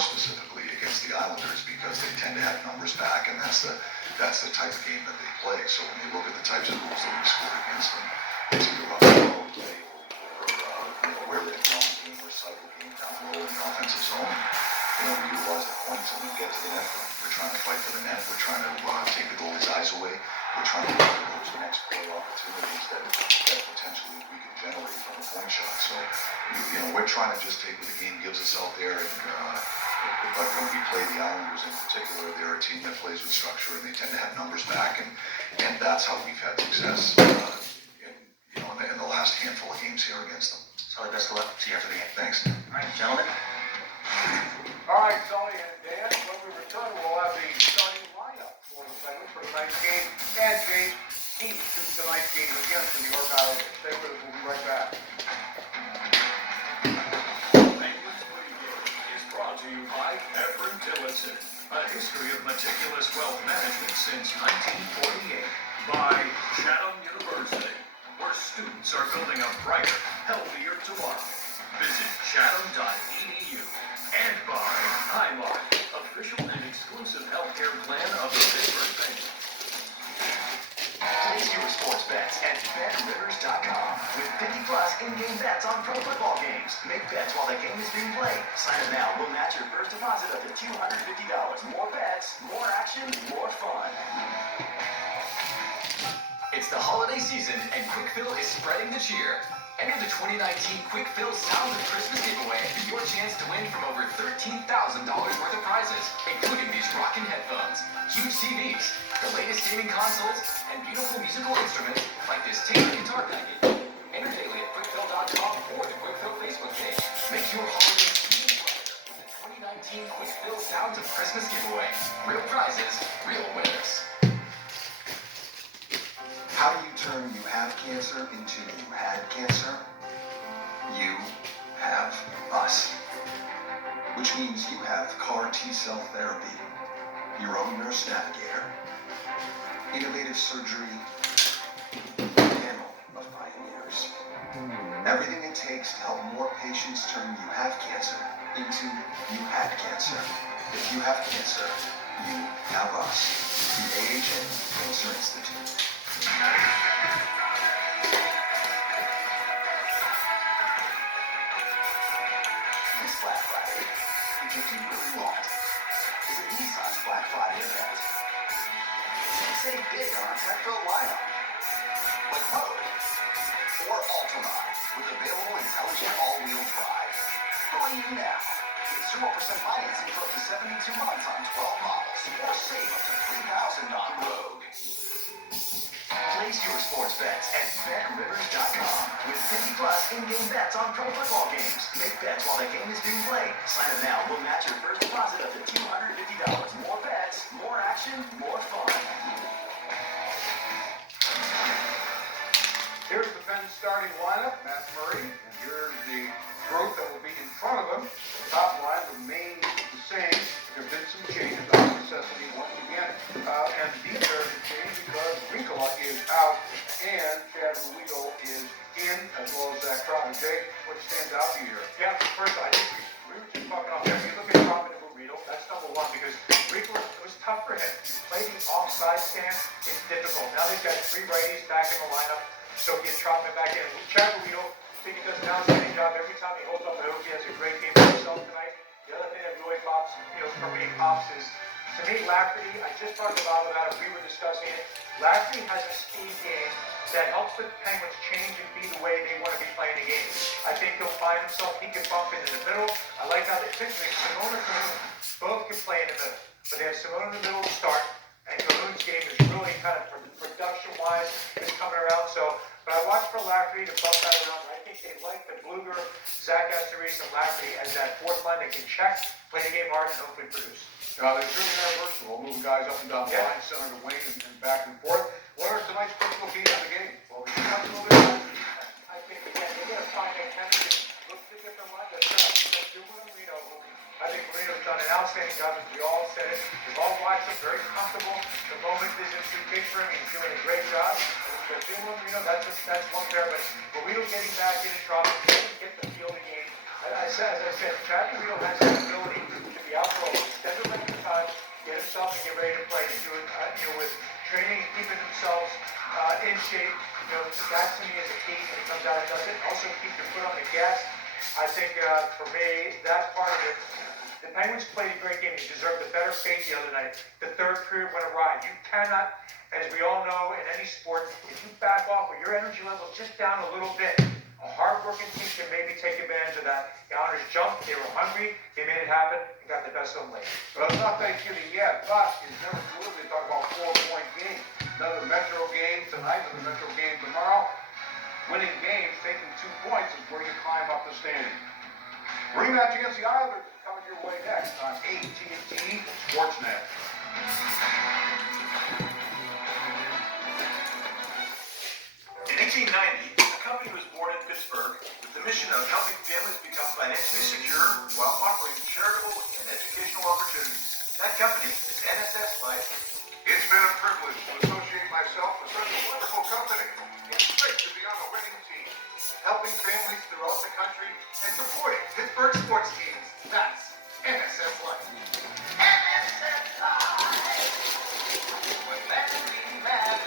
more specifically against the Islanders because they tend to have numbers back, and that's the type of game that they play. So when you look at the types of goals that we've scored against them, it's either up the low play or where they've gone in the recycle game down low in the offensive zone. We utilize the points and we get to the net. We're trying to fight for the net. We're trying to take the goalie's eyes away. We're trying to look for those next play opportunities that potentially we can generate from a point shot. So, we're trying to just take what the game gives us out there. But when we play the Islanders in particular, they're a team that plays with structure and they tend to have numbers back, and that's how we've had success in the last handful of games here against them. Sully, best of luck. See you after the game. Thanks. All right, gentlemen. All right, Sully and Dan, when we return, we'll have the starting lineup for the segment for tonight's game and James Keith to tonight's game against the New York Islanders. Stay with us. We'll be right back. Brought to you by Everett Tillotson, a history of meticulous wealth management since 1948. By Chatham University, where students are building a brighter, healthier tomorrow. Visit chatham.edu. And by Highmark, official and exclusive healthcare plan of the Pittsburgh Penguins. Place your sports bets at BetRivers.com with 50-plus in-game bets on pro football games. Make bets while the game is being played. Sign up now. We'll match your first deposit up to $250. More bets, more action, more fun. It's the holiday season, and Quick Fill is spreading the cheer. Enter the 2019 Quick Fill Sound of Christmas giveaway for your chance to win from over $13,000 worth of prizes, including these rockin' headphones, huge TVs, the latest gaming consoles, and beautiful musical instruments like this tailored guitar package. Enter daily at quickfill.com or the Quick Fill Facebook page. Make your holiday season brighter with the 2019 Quick Fill Sounds of Christmas giveaway. Real prizes, real winners. How do you turn you have cancer into you had cancer? You have us. Which means you have CAR T-cell therapy, your own nurse navigator, innovative surgery, panel of pioneers. Everything it takes to help more patients turn you have cancer into you had cancer. If you have cancer, you have us. The AHN Cancer Institute. This Black Friday, the gift you really want is a Nissan's Black Friday event. Save big on our tech-filled lineup, like Road or Ultramod, with available intelligent all-wheel drive. Going in now. Get 0% financing for up to 72 months on 12 models, or save up to $3,000 on Rogue. Place your sports bets at BetRivers.com with 50-plus in-game bets on pro football games. Make bets while the game is being played. Sign up now. We'll match your first deposit up to $250. More bets, more action, more fun. Here's the Pens starting lineup, Matt Murray, and here's the group that will be in front of them. The top line remains the same. There have been some changes on necessity once again, and these are the change because Ricola is out and Chad Ruido is in, as well as Zach Trotman. Jay, what stands out to you here? Yeah, first I think we were just talking off there. You look at Trotman and Ruido, that's number one because Ricola, it was tough for him. You play the offside stance, it's difficult. Now they've got three righties back in the lineup, so get Trotman back in. Chad Ruido, I think he does an outstanding job every time he holds up the hook. He has a great game for himself tonight. The other thing that really pops, for me pops is, to me, Lafferty, I just talked about it, we were discussing it. Lafferty has a speed game that helps the Penguins change and be the way they want to be playing the game. I think he'll find himself, he can bump into the middle. I like how they're fixing Simone and Cahoon both can play in the middle. But they have Simone in the middle to start, and Cahoon's game is really kind of production-wise is coming around. But I watched for Lafferty to bump that around. I think they like the Bluger, Zach Asterius, and Lafferty as that fourth line that can check, play the game hard, and hopefully produce. They certainly are versatile, moving guys up and down the line, center to wing, and back and forth. What are tonight's critical keys in the game? Well, we talked a little bit about it. I think, again, they're going to find a chemistry. Look at the different line. Let's do Marino. I think Marino's done an outstanding job, as we all said it. We've all watched him, very comfortable. The moment isn't too big for him. He's doing a great job. But Marino, that's one pair. But Marino getting back in trouble, he doesn't get the feel of the game. As I said, Chad Marino has the ability to be shape. You know, that to me is a key when it comes out of does it. Also keep your foot on the gas. I think for me, that's part of it. The Penguins played a great game. They deserved a better fate the other night. The third period went awry. You cannot, as we all know in any sport, if you back off or your energy level is just down a little bit, a hard-working team can maybe take advantage of that. The Islanders jumped. They were hungry. They made it happen and got the best of them late. But it's not Thanksgiving yet, but it's never too early to talk about 4-point games. Another Metro game tonight, another Metro game tomorrow. Winning games, taking 2 points is where you climb up the standings. Rematch against the Islanders is coming your way next on AT&T Sportsnet. In 1890, a company was born in Pittsburgh with the mission of helping families become financially secure while offering charitable and educational opportunities. That company is NSS Life. It's been a privilege to associate myself with such a wonderful company. It's great to be on a winning team, helping families throughout the country and supporting Pittsburgh sports teams. That's NSS Life. NSS Life, when family matters.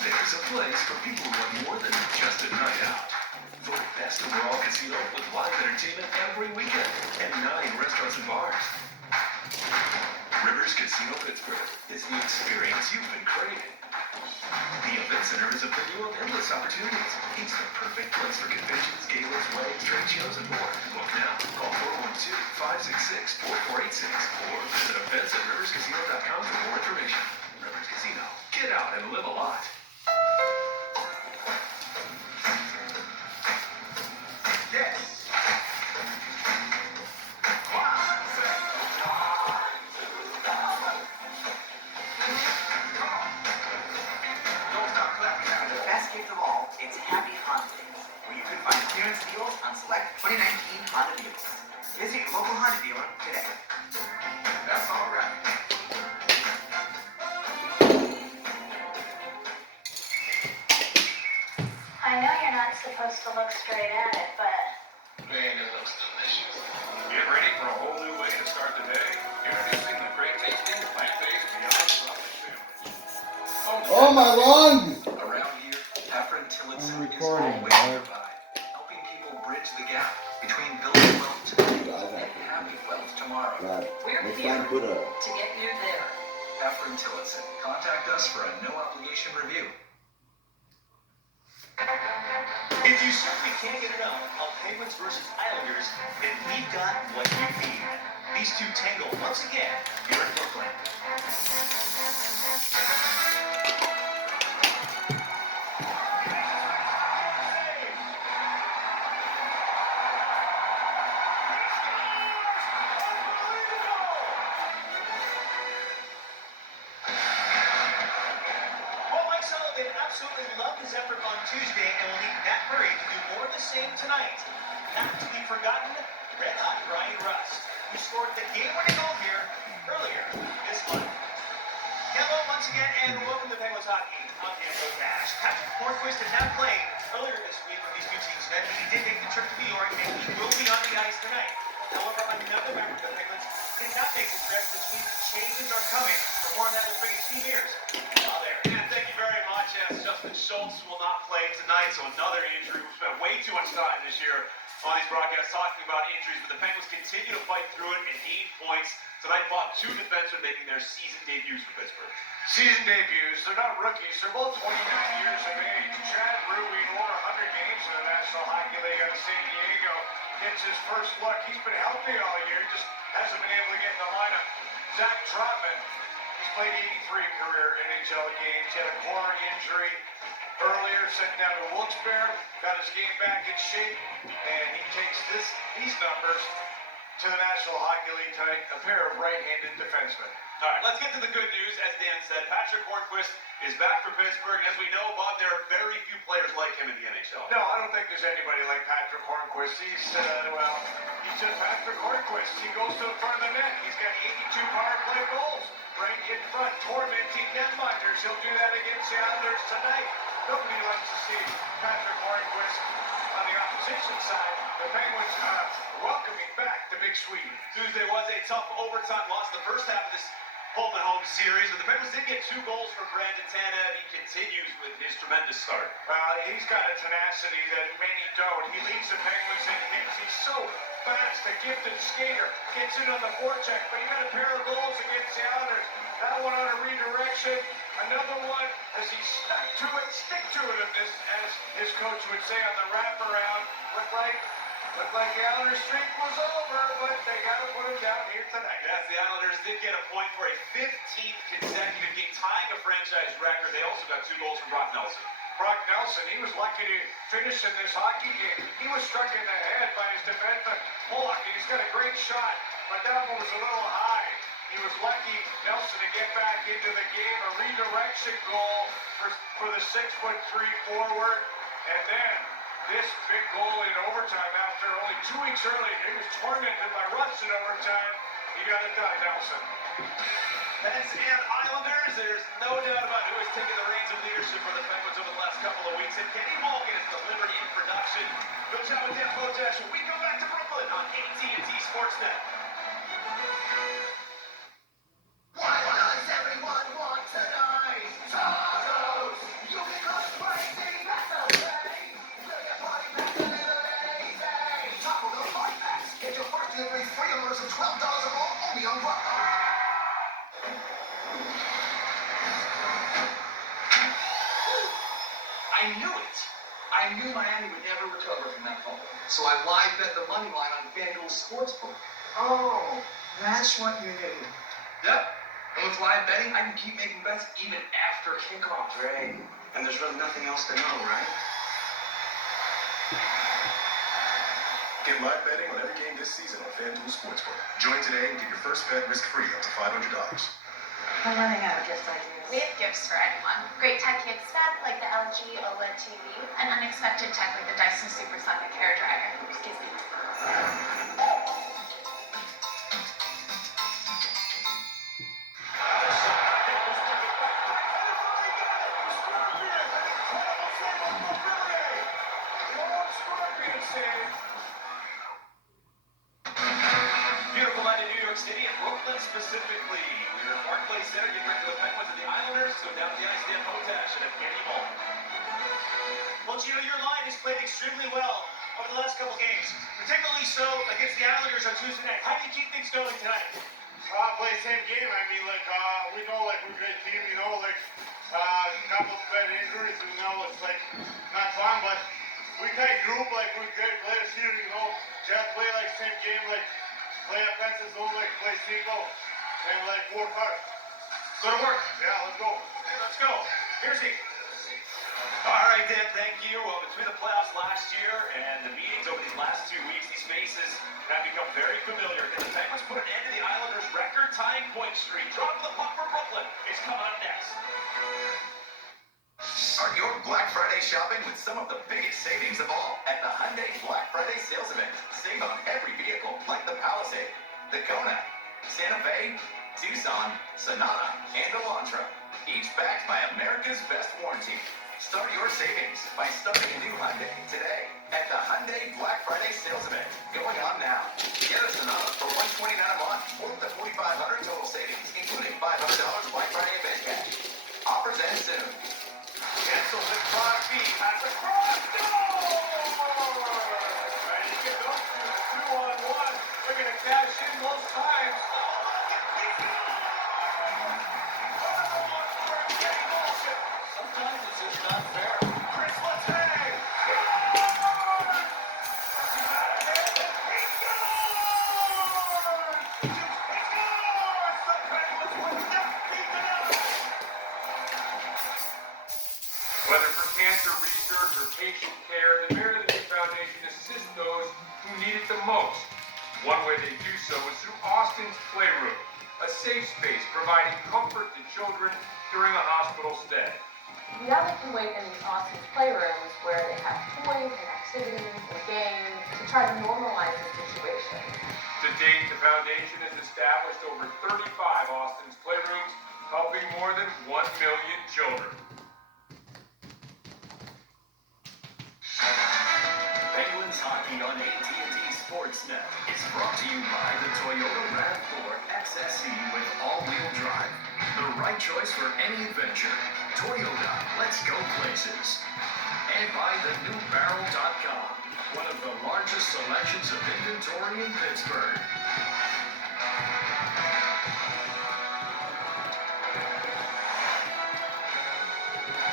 There's a place for people who want more than just a night out. The best overall casino with live entertainment every weekend and 9 restaurants and bars. Rivers Casino Pittsburgh is the experience you've been craving. The event center is a venue of endless opportunities. It's the perfect place for conventions, galas, weddings, trade shows, and more. Book now. Call 412-566-4486 or visit events at riverscasino.com for more information. Rivers Casino. Get out and live a lot. Yes. Don't stop clapping now. The best gift of all, it's Happy Honda Days, where you can find clearance deals on select 2019 Honda vehicles. Visit your local Honda dealer today. That's all right. I know you're not supposed to look straight at it, but Man, it looks delicious. Get ready for a whole new way to start the day. Introducing the great tasting plant-based Beyond Sausage Sandwich. Oh, my lungs! Around here, Efren Tillotson I'm is recording, always dog. nearby, helping people bridge the gap between building wealth today and having wealth tomorrow. God, we're next here time put a... to get you there. Efren Tillotson. Contact us for a no-obligation review. If you simply can't get enough of Penguins versus Islanders, then we've got what you need. These two tangle once again here in Brooklyn. Well, Mike Sullivan absolutely loved his effort on Tuesday and will need Matt Murray to do more of the same tonight. Not to be forgotten, Red Hot Brian Rust, who scored the game-winning goal here earlier this month. Hello once again and welcome to Penguins Hockey. I'm Dan Dash. Patrick Hornquist did not play earlier this week when these two teams met. He did make the trip to New York and he will be on the ice tonight. However, another member of the Penguins did not make the trip, which means changes are coming. For more on that, let's bring in Steve Mears. There. Dan, thank you very much. Yes, Justin Schultz will not play tonight, so another injury. We've spent way too much time this year on these broadcasts talking about injuries, but the Penguins continue to fight through it and need points. Tonight, fought 2 defensemen making their season debuts for Pittsburgh. Season debuts, they're not rookies, they're both 29 years of age. Chad Ruby, over 100 games in the National Hockey League out of San Diego, gets his first look. He's been healthy all year, just hasn't been able to get in the lineup. Zach Trotman, he's played 83 career NHL games. He had a core injury earlier, sent down to Wilkes-Barre, got his game back in shape, and he takes these numbers to the National Hockey League tonight, a pair of right-handed defensemen. All right, let's get to the good news. As Dan said, Patrick Hornquist is back for Pittsburgh, and as we know, Bob, there are very few players like him in the NHL. No, I don't think there's anybody like Patrick Hornquist. He's just Patrick Hornquist. He goes to the front of the net. He's got 82 power play goals right in front, tormenting netminders. He'll do that against the Islanders tonight. Nobody likes to see Patrick Hornquist on the opposition side. The Penguins are welcoming back the Big Swede. Tuesday was a tough overtime loss. The first half of this home and home series, but the Penguins did get 2 goals from Brandon Tanev. He continues with his tremendous start. Well, he's got a tenacity that many don't. He leads the Penguins in hits. He's so fast, a gifted skater. Gets in on the forecheck, but he got a pair of goals against the Islanders. That one on a redirection. Another one as he stuck to it, stick to it, as his coach would say on the wraparound. Looked like the Islanders' streak was over, but they got to put him down here tonight. Yes, the Islanders did get a point for a 15th consecutive game, tying a franchise record. They also got 2 goals from Brock Nelson. Brock Nelson, he was lucky to finish in this hockey game. He was struck in the head by his defenseman, Pollock, and he's got a great shot, but that one was a little high. He was lucky, Nelson, to get back into the game. A redirection goal for the 6'3" forward. And then this big goal in overtime after only 2 weeks earlier. He was tormented by Russ in overtime. He got it done, Nelson. Pens and Islanders, there's no doubt about who has taken the reins of leadership for the Penguins over the last couple of weeks. And Kenny Malkin is delivered in production. We'll chat with Dan Potash when we go back to Brooklyn on AT&T Sportsnet. Why does everyone want tonight? Tacos! You can go crazy, that's okay. We'll get party packs delivered easy. Taco Bell Party Packs. Get your first delivery free on orders of $12 or more, only on Grubhub. I knew it. I knew Miami would never recover from that fumble. So I live bet the money line on FanDuel Sportsbook. Oh, that's what you did. Yep. And with live betting, I can keep making bets even after kickoff. Right. And there's really nothing else to know, right? Get live betting on every game this season on FanDuel Sportsbook. Join today and get your first bet risk-free up to $500. I'm running out of gift ideas. We have gifts for anyone. Great tech kids stuff like the LG OLED TV, and unexpected tech like the Dyson Supersonic hair dryer. Excuse me. Beautiful night in New York City and Brooklyn specifically. We're at Barclays Center, getting ready for the Penguins and the Islanders. So down the ice, Dan Potash and Kenny Malkin. Well, Gino, your line has played extremely well over the last couple games, particularly so against the Islanders on Tuesday night. How do you keep things going tonight? Play same game. I mean, we know, we're a great team, a couple of bad injuries, it's not fun, but we tight group, we're great players here, just play same game, play offensive zone, play single, and work hard. Go to work. Yeah, let's go. Let's go. Here's the. All right, Dan, thank you. Well, between the playoffs last year and the meetings over these last 2 weeks, these faces have become very familiar. And the Penguins put an end to the Islanders' record-tying point streak. Dropping the puck for Brooklyn is coming up next. Start your Black Friday shopping with some of the biggest savings of all at the Hyundai Black Friday sales event. Save on every vehicle like the Palisade, the Kona, Santa Fe, Tucson, Sonata, and Elantra. Each backed by America's best warranty. Start your savings by starting a new Hyundai today at the Hyundai Black Friday sales event going on now. Get a Sonata for $129 a month or up to $4,500 total savings, including $500 Black Friday event cash. Offers end soon. Cancel the clock beat. Pass across. Goal! And you get those two-on-one. They're going to cash in most times. Sometimes it's just not fair. Chris Letang. Whether for cancer research or patient care, the Merit of the New Foundation assists those who need it the most. One way they do so is through Austin's Playroom, a safe space providing comfort to children during a hospital stay. Reality can wait in these Austin's Playrooms where they have toys and activities and games to try to normalize the situation. To date, the foundation has established over 35 Austin's Playrooms, helping more than 1 million children. Penguins hockey on AT&T Sportsnet is brought to you by the Toyota RAV4 XSE with all-wheel drive. choice for any adventure. Toyota, let's go places. And by thenewbarrel.com, one of the largest selections of inventory in Pittsburgh.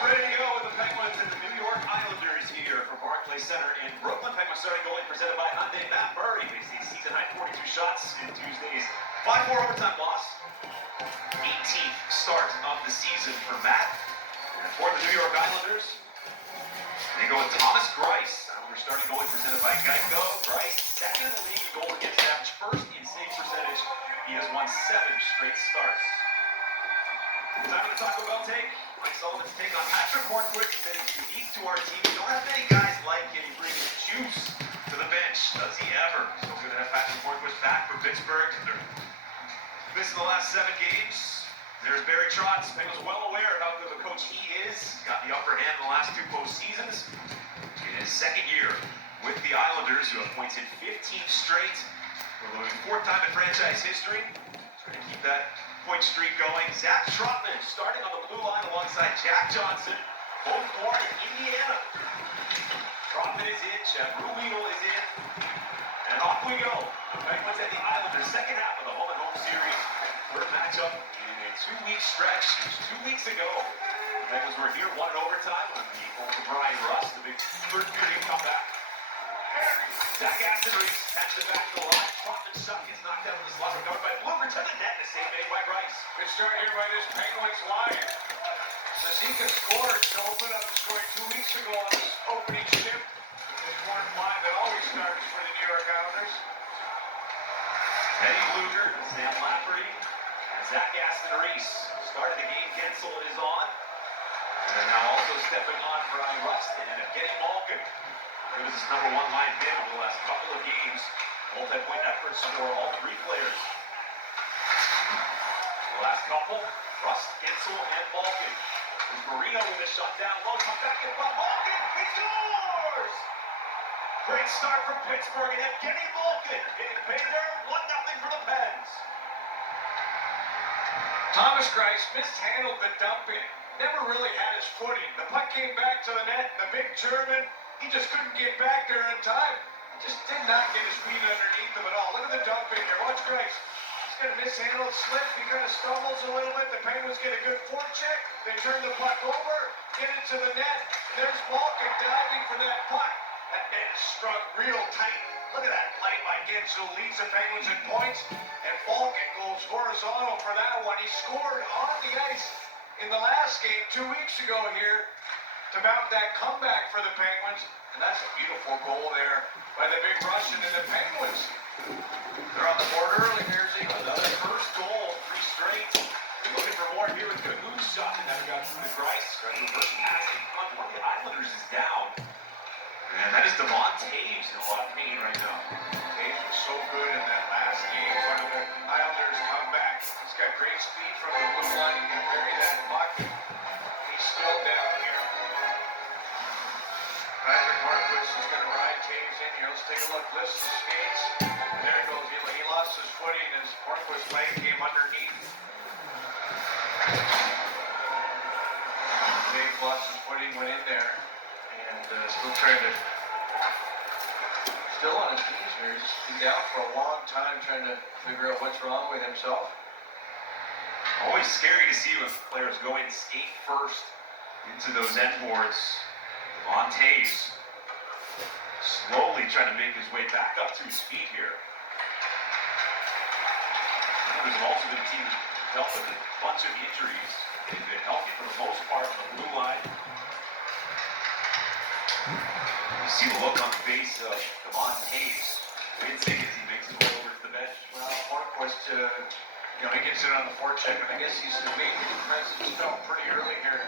Ready to go with the Penguins and the New York Islanders here from Barclays Center in Brooklyn. Penguins starting goalie presented by Hyundai. Matt Murray makes a season-high 42 shots in Tuesday's 5-4 overtime loss. 18th start of the season for Matt. And for the New York Islanders, they go with Thomas Greiss. Islanders starting goalie presented by Geico. Greiss, second in the league in goal against average, first in save percentage. He has won 7 straight starts. Time for the Taco Bell take. Mike Sullivan's take on Patrick Hornquist. He said he's unique to our team. We don't have many guys like him. He brings juice to the bench. Does he ever? So good to have Patrick Hornquist back for Pittsburgh. They're missing the last 7 games. There's Barry Trotz. Penguins well aware of how good of a coach he is. He's got the upper hand in the last 2 postseasons. In his second year with the Islanders, who have pointed 15 straight for the 4th time in franchise history. Trying to keep that point streak going. Zach Trotman starting on the blue line alongside Jack Johnson. Both born in Indiana. Trotman is in. Chad Ruhwedel is in. And off we go. The Penguins and the Islanders, second half of the home and home series. Third matchup in a 2-week stretch. It was 2 weeks ago. The Penguins were here, won in overtime on the goal from Brian Rust, the big third period comeback. Zach Aston-Reese catches it back to the line. Trotman's shot gets knocked out of the slot, recovered by Blumer to the net, and a save made by Greiss. Good start here by this Penguins line. Sazika scored to open up the scoring 2 weeks ago on this opening shift. This fourth line that always starts for the New York Islanders. Eddie Bluger, Sam Lafferty, and Zach Aston-Reese started the game. Gensel is on. And now also stepping on Brian Rust and Evgeny Malkin. Good as his number 1 line been over the last couple of games. Multi-point efforts for all 3 players. The last couple, Rust, Gensel, and Malkin. There's Marino with a shot down low. Come back to Malkin. He scores! Great start from Pittsburgh and Evgeny Malkin getting paid there. 1-0 for the Pens. Thomas Greiss mishandled the dump in. Never really had his footing. The puck came back to the net. The big German, he just couldn't get back there in time. Just did not get his feet underneath him at all. Look at the dump in here. Watch Greiss. He's got a mishandled slip. He kind of stumbles a little bit. The Penguins get a good forecheck. They turn the puck over, get it to the net. And there's Malkin diving for that puck. That net is struck real tight. Look at that play by Gensel. Leads the Penguins in points. And Malkin goes horizontal for that one. He scored on the ice in the last game 2 weeks ago here to mount that comeback for the Penguins. And that's a beautiful goal there by the big Russian and the Penguins. They're on the board early here. Another first goal, 3 straight. They're looking for more here with Cahoon's shot, and that got through the Greiss. Reverse pass in front. One of the Islanders is down. And that is Devon Taves in a lot of pain right now. Taves was so good in that last game. One of the Islanders come back. He's got great speed from the blue line. He can bury that puck. He's still down here. Patrick Hornquist is going to ride Taves in here. Let's take a look. Lifts the skates. And there it goes. He lost his footing as Hornquist's leg came underneath. Taves lost his footing, went in there. And still trying to, still on his knees here. He's been down for a long time trying to figure out what's wrong with himself. Always scary to see when players go in skate first into those end boards. Devon Taves slowly trying to make his way back up to his feet here. There's also been a team that dealt with a bunch of injuries. They've been healthy for the most part on the blue line. You see the look on the face of Devon Taves. Wincing as he makes his way over to the bench. Well, Hornquist, he gets in on the forecheck, and I guess he's making his presence felt pretty early here.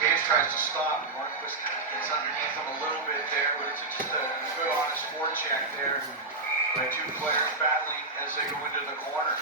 Taves tries to stop. Hornquist kind of gets underneath him a little bit there, but it's just a good, honest forecheck there by 2 players battling as they go into the corner.